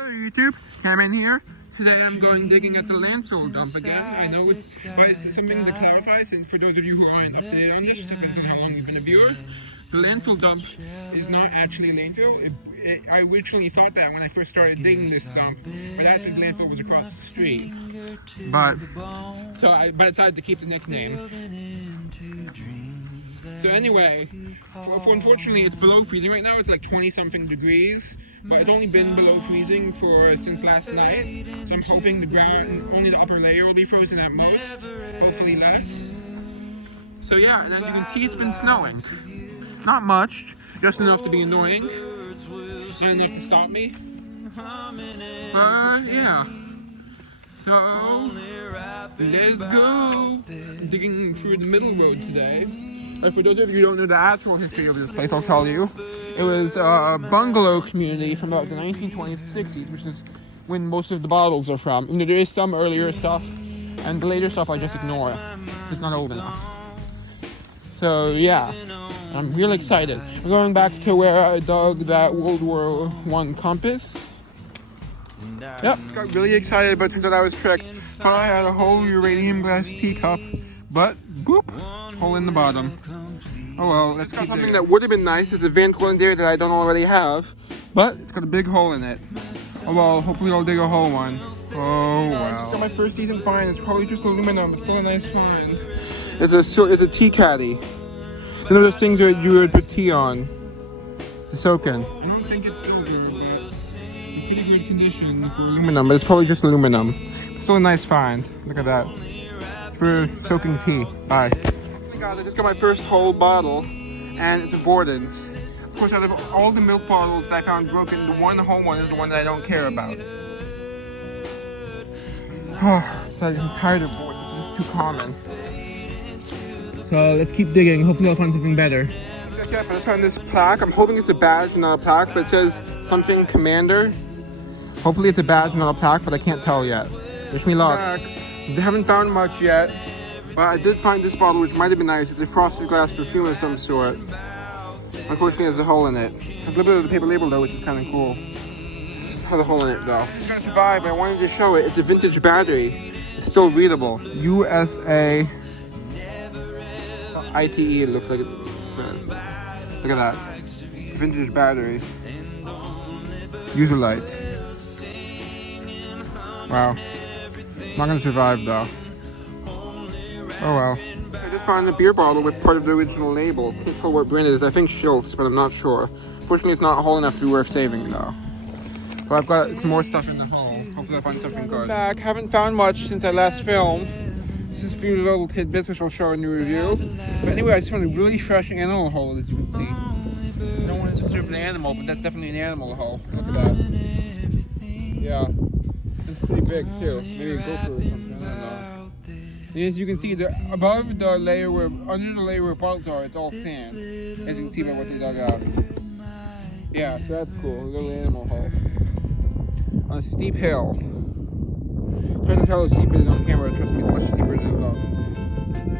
Hello YouTube, Cameron here. Today I'm going digging at the landfill dump again. I know it's something to clarify, since for those of you who aren't up to date on this, depends on how long you've been a viewer. The landfill dump is not actually a landfill. I originally thought that when I first started digging this dump, but actually the landfill was across the street. But I decided to keep the nickname. So anyway, unfortunately it's below freezing right now. It's like 20 something degrees, but it's only been below freezing since last night. So I'm hoping the ground, only the upper layer will be frozen at most, hopefully less. So yeah, and as you can see, it's been snowing. Not much, just enough to be annoying, not enough to stop me. But yeah, so let's go. I'm digging through the middle road today. For those of you who don't know the actual history of this place, I'll tell you. It was a bungalow community from about the 1920s to 60s, which is when most of the bottles are from. I mean, there is some earlier stuff, and the later stuff I just ignore. It's not old enough. So yeah, I'm really excited. We're going back to where I dug that World War I compass. Yep, got really excited, but turns out I was tricked. Thought I had a whole uranium glass teacup, but boop, hole in the bottom. Oh well, let's keep something that would have been nice is a vent in there that I don't already have, but it's got a big hole in it. Oh well, hopefully I'll dig a whole one. Oh wow. It's my first decent find. It's probably just aluminum. It's still a nice find. It's a tea caddy. You know those things that you would put tea on to soak in. I don't think it's silver, but it's in pretty good condition for aluminum, but it's probably just aluminum. It's still a nice find. Look at that. For soaking tea. Bye. Oh my god, I just got my first whole bottle, and it's a Borden's. Of course, out of all the milk bottles that I found broken, the one whole one is the one that I don't care about. I'm tired of Borden's. It's too common. So let's keep digging. Hopefully I'll find something better. I just found this plaque. I'm hoping it's a badge, not a plaque, but it says something Commander. Hopefully it's a badge, not a plaque, but I can't tell yet. Wish me luck. They haven't found much yet, but I did find this bottle, which might have been nice. It's a frosted glass perfume of some sort. Unfortunately, there's a hole in it. There's a little bit of the paper label though, which is kind of cool. It has a hole in it though. It's gonna survive, but I wanted to show it. It's a vintage battery. It's still readable. USA ITE, it looks like it says. Look at that. Vintage battery. User light. Wow. Not gonna survive though. Oh well. I just found a beer bottle with part of the original label. Can't tell what brand it is. I think Schultz, but I'm not sure. Fortunately, it's not a hole enough to be worth saving though. But I've got some more stuff in the hole. Hopefully I'll find something good. Back. Haven't found much since I last filmed. Just a few little tidbits which I'll show in the review. But anyway, I just found a really fresh animal hole, as you can see. I don't want to disturb an animal, but that's definitely an animal hole. Look at that. Yeah. It's pretty big too. Maybe a gopher or something, I don't know. And as you can see, above the layer under the layer where bottles are, it's all sand. As you can see by what they dug out. Yeah, so that's cool. A little animal hole. On a steep hill. Trying to tell how steep it is on camera, trust me, it's much steeper than it looks.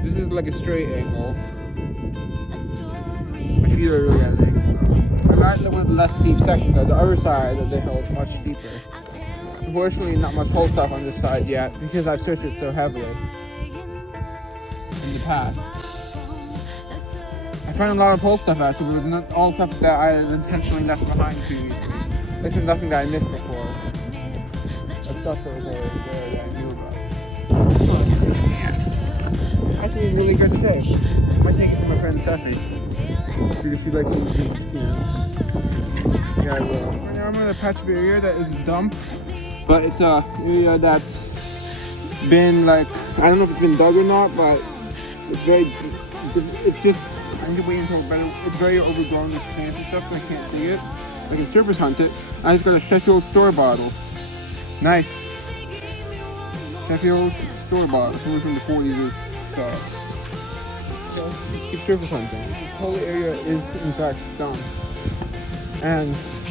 This is like a straight angle. My feet are really at an angle. I'm at one of the less steep sections though. The other side of the hill is much steeper. Unfortunately, not much hole stuff on this side yet, because I've searched it so heavily in the past. I found a lot of hole stuff actually, but not all stuff that I had intentionally left behind previously. This is nothing that I missed before. Stuff that was there that I knew about. Actually in really good shape. I might take it to my friend Steffi. See if she likes to, yeah, I will. Right now I'm in a patch of area that is a dump, but it's a area that's been like, I don't know if it's been dug or not, but it's just, I'm just waiting until it's very overgrown with plants and stuff, so I can't see it. I can surface hunt it. I just got a Sheffield store bottle. Nice. Sheffield store bottle. It's only from the 40s or so. So let's keep surface hunting. This whole area is in fact done.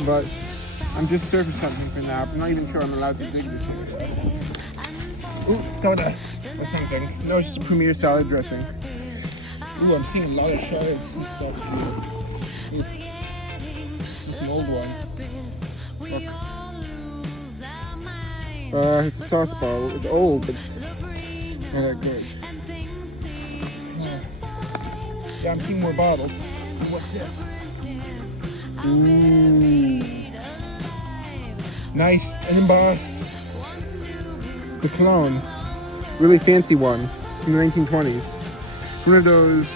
But I'm just surface hunting for now. I'm not even sure I'm allowed to dig this area. Ooh, soda. Or something. No, it's just a Premier salad dressing. Ooh, I'm seeing a lot of shards and stuff here. Ooh. That's an old one. Look. It's a sauce bottle. It's old, but not that good. Yeah, I'm seeing more bottles. What's this? Ooh. Nice and embossed. The cologne. Really fancy one from the 1920s. One of those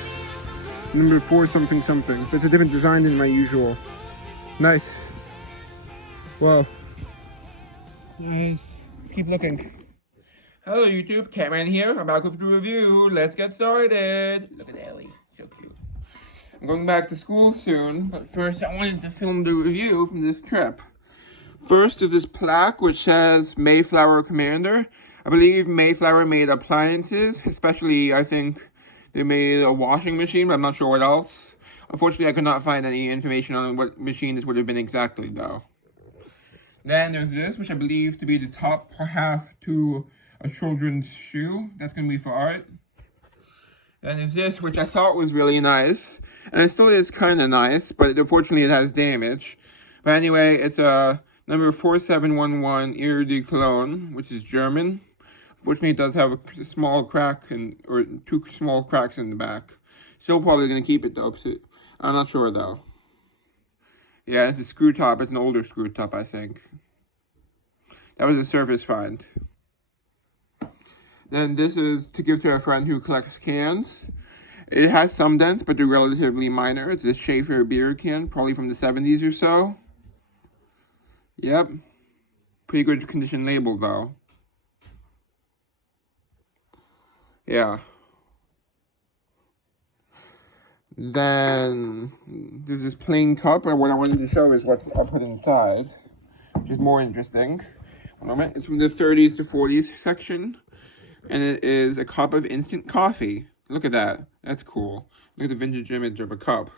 number 4 something something. But it's a different design than my usual. Nice. Wow. Nice. Keep looking. Hello YouTube, Catman here. I'm back with the review. Let's get started. Look at Ellie. So cute. I'm going back to school soon, but first I wanted to film the review from this trip. First is this plaque which says Mayflower Commander. I believe Mayflower made appliances, especially I think they made a washing machine, but I'm not sure what else. Unfortunately, I could not find any information on what machine this would have been exactly though. Then there's this, which I believe to be the top half to a children's shoe. That's going to be for art. Then there's this, which I thought was really nice. And it still is kind of nice, but unfortunately it has damage. But anyway, it's a number 4711 Eau de Cologne, which is German. Unfortunately, it does have a small crack, or 2 small cracks in the back. Still probably going to keep it though. I'm not sure though. Yeah, it's a screw top. It's an older screw top, I think. That was a surface find. Then this is to give to a friend who collects cans. It has some dents, but they're relatively minor. It's a Schaefer beer can, probably from the 70s or so. Yep. Pretty good condition label, though. Yeah. Then there's this plain cup, and what I wanted to show is what's I put inside, which is more interesting. One moment. It's from the 30s to 40s section, and it is a cup of instant coffee. Look at that. That's cool. Look at the vintage image of a cup.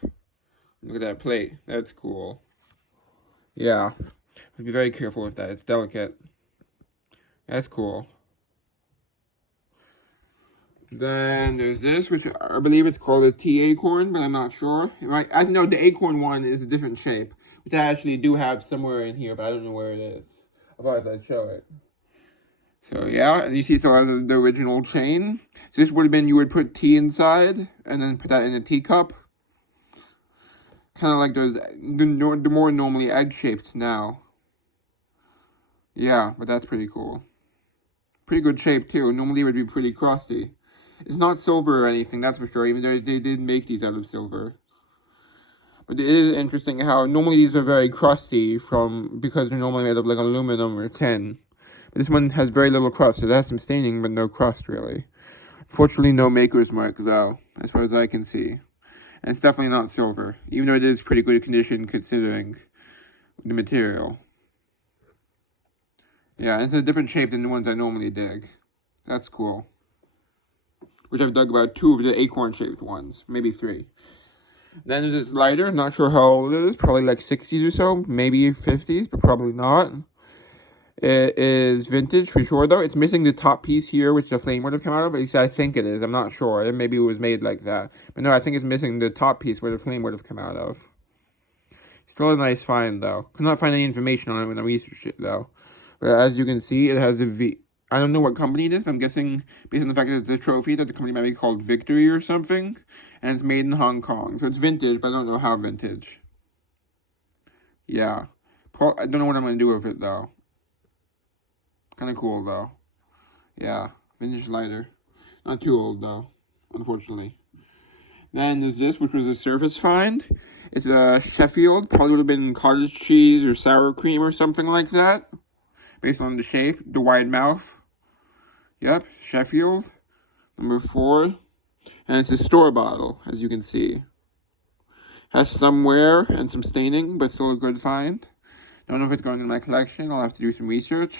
Look at that plate. That's cool. Yeah. Be very careful with that. It's delicate. That's cool. Then there's this, which I believe it's called a tea acorn, but I'm not sure. I know the acorn one is a different shape, which I actually do have somewhere in here, but I don't know where it is. I thought I'd show it. So yeah, and you see, so it has the original chain. So this would have been, you would put tea inside, and then put that in a teacup. Kind of like those, the more normally egg-shaped now. Yeah, but that's pretty cool. Pretty good shape, too. Normally it would be pretty crusty. It's not silver or anything, that's for sure, even though they did make these out of silver. But it is interesting how normally these are very crusty because they're normally made of like aluminum or tin. But this one has very little crust. It has some staining, but no crust, really. Fortunately, no maker's mark, though, as far as I can see. And it's definitely not silver, even though it is pretty good condition considering the material. Yeah, it's a different shape than the ones I normally dig. That's cool. Which I've dug about 2 of the acorn-shaped ones, maybe 3. Then there's this lighter, not sure how old it is, probably like 60s or so, maybe 50s, but probably not. It is vintage for sure, though. It's missing the top piece here, which the flame would have come out of. At least I think it is. I'm not sure. Maybe it was made like that. But no, I think it's missing the top piece where the flame would have come out of. Still a nice find, though. Could not find any information on it when I researched it, though. But as you can see, it has a V. I don't know what company it is, but I'm guessing based on the fact that it's a trophy that the company might be called Victory or something. And it's made in Hong Kong. So it's vintage, but I don't know how vintage. Yeah. I don't know what I'm going to do with it, though. Kind of cool, though. Yeah. Vintage lighter. Not too old, though. Unfortunately. Then there's this, which was a surface find. It's a Sheffield. Probably would have been cottage cheese or sour cream or something like that. Based on the shape, the wide mouth. Yep, Sheffield. Number 4. And it's a store bottle, as you can see. Has some wear and some staining, but still a good find. Don't know if it's going in my collection. I'll have to do some research.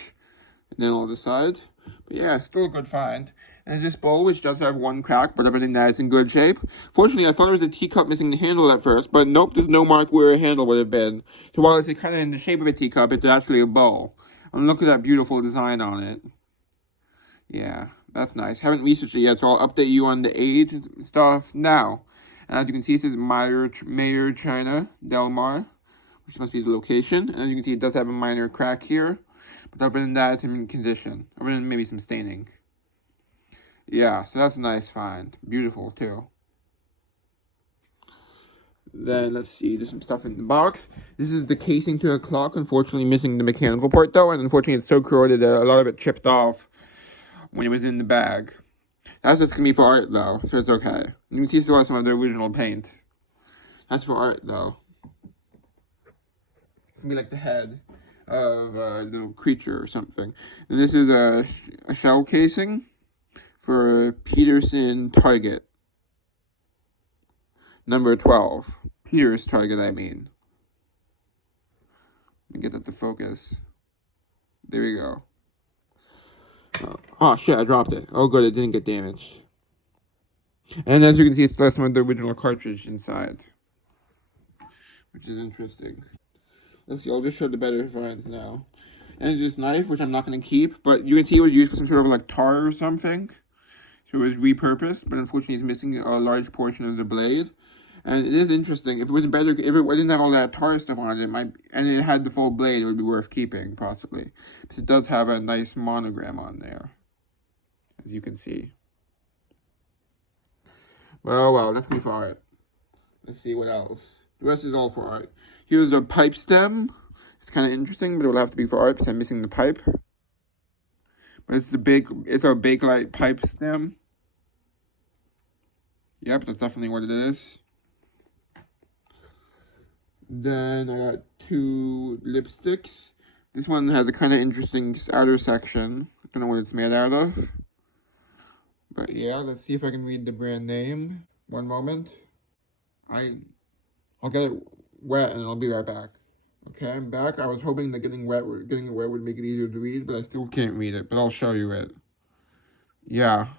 And then I'll decide. But yeah, still a good find. And this bowl, which does have 1 crack, but everything that is in good shape. Fortunately, I thought it was a teacup missing the handle at first, but nope, there's no mark where a handle would have been. So while it's kind of in the shape of a teacup, it's actually a bowl. And look at that beautiful design on it. Yeah, that's nice. Haven't researched it yet, so I'll update you on the age and stuff now. And as you can see, it says Mayor China, Del Mar, which must be the location. And as you can see, it does have a minor crack here. But other than that, it's in mint condition. Other than maybe some staining. Yeah, so that's a nice find. Beautiful, too. Then, let's see, there's some stuff in the box. This is the casing to a clock, unfortunately missing the mechanical part, though. And unfortunately, it's so corroded that a lot of it chipped off when it was in the bag. That's just going to be for art, though, so it's okay. You can see still has some of the original paint. That's for art, though. It's going to be like the head of a little creature or something. And this is a shell casing for Peterson Target. Number 12. Peter's Target, I mean. Let me get that to focus. There we go. Oh, shit, I dropped it. Oh, good, it didn't get damaged. And as you can see, it's less than the original cartridge inside. Which is interesting. Let's see, I'll just show the better finds now. And it's this knife, which I'm not going to keep, but you can see it was used for some sort of like tar or something. So it was repurposed, but unfortunately it's missing a large portion of the blade. And it is interesting. If it wasn't better, if it didn't have all that tar stuff on it, and it had the full blade, it would be worth keeping, possibly. Because it does have a nice monogram on there, as you can see. Well, that's gonna be for art. Let's see what else. The rest is all for art. Here's a pipe stem. It's kind of interesting, but it will have to be for art because I'm missing the pipe. But it's our Bakelite pipe stem. Yep, that's definitely what it is. Then I got 2 lipsticks. This one has a kind of interesting outer section. I don't know what it's made out of. But yeah, let's see if I can read the brand name. One moment. I'll get it wet and I'll be right back. Okay, I'm back. I was hoping that getting it wet would make it easier to read, but I still can't read it. But I'll show you it. Yeah.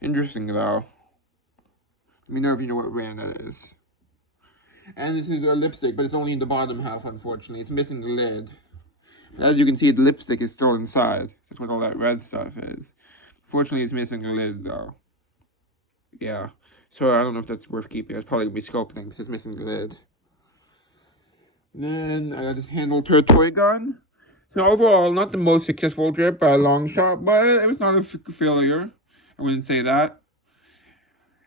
Interesting, though. Let me know if you know what brand that is. And this is a lipstick, but it's only in the bottom half, unfortunately. It's missing the lid. But as you can see, the lipstick is still inside. That's what all that red stuff is. Fortunately, it's missing the lid, though. Yeah. So I don't know if that's worth keeping. It's probably going to be sculpting because it's missing the lid. And then I got this handle to a toy gun. So overall, not the most successful trip by a long shot, but it was not a failure. I wouldn't say that.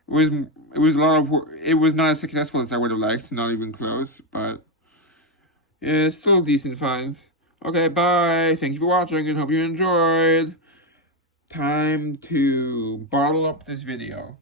It was a lot of work. It was not as successful as I would have liked, not even close, but yeah, it's still decent finds. Okay, bye. Thank you for watching and hope you enjoyed. Time to bottle up this video.